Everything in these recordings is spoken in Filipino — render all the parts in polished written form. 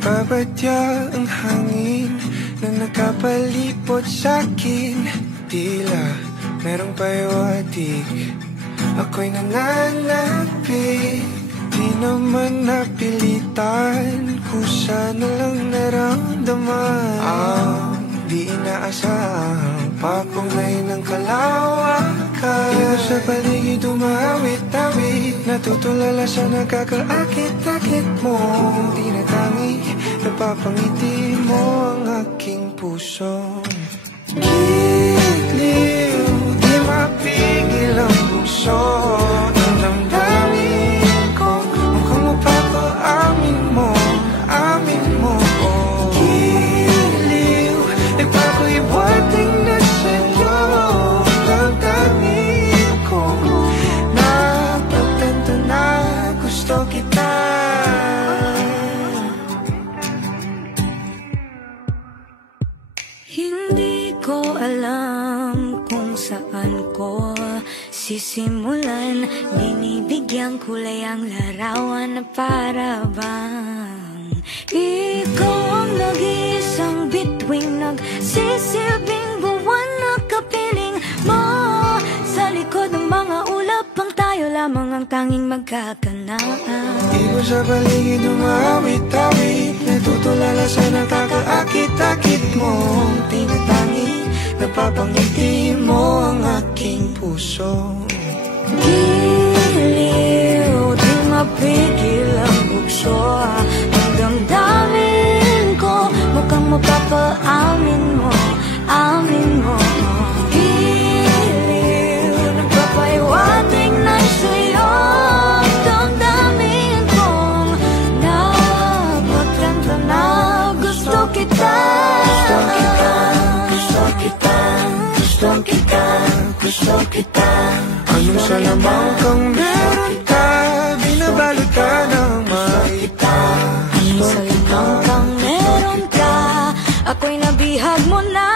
Nagpabadya ang hangin na nakapalipot sa'kin. Tila merong pahiwatig, ako'y nananapit. Di naman napilitan, kusa na lang naramdaman. Di inaasahang papungay ng kalawakan. Ikaw sa paligid umawit-awit, natutulala sa nakakaakit-akit mo. Tinatangi, napapangiti mo ang aking puso. Giliw, di mapigil ang bukso ng damdamin ko. Mukhang mapapaamin mo, amin mo. Giliw, ipapahiwating na sa'yo ang damdamin ko. Napagtanto na gusto kita. Hindi ko alam kung saan ko sisimulan. Binibigyang kulay ang larawan na para bang ikaw ang nag-iisang bituing, nagsisilbing buwan na kapiling mo. Sa likod ng mga ulap pang tayo lamang ang tanging magkakanaan. Ikaw sa paligid umawit-awit, natutulala sa nakakaakit-akit mo. Tinatangi, napapangiti mo ang aking puso. Giliw, di mapigil ang bukso ang damdamin ko. Mukhang mapapaamin mo, amin mo. Giliw, nagpapahiwatig na sa'yo ang damdamin kong napagtanto na gusto kita. Gusto kita, gusto kita, gusto kita. Anong salamang kang meron ka, binabalot ka ng makita. Anong salamang kang meron ka, ako'y nabihag mo na.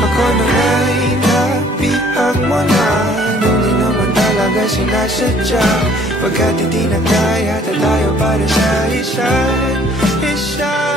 Ako na nga'y nabihag mo na, nung di naman talaga sinasadya. Pagkat hindi na kaya tayo para sa isa't isa.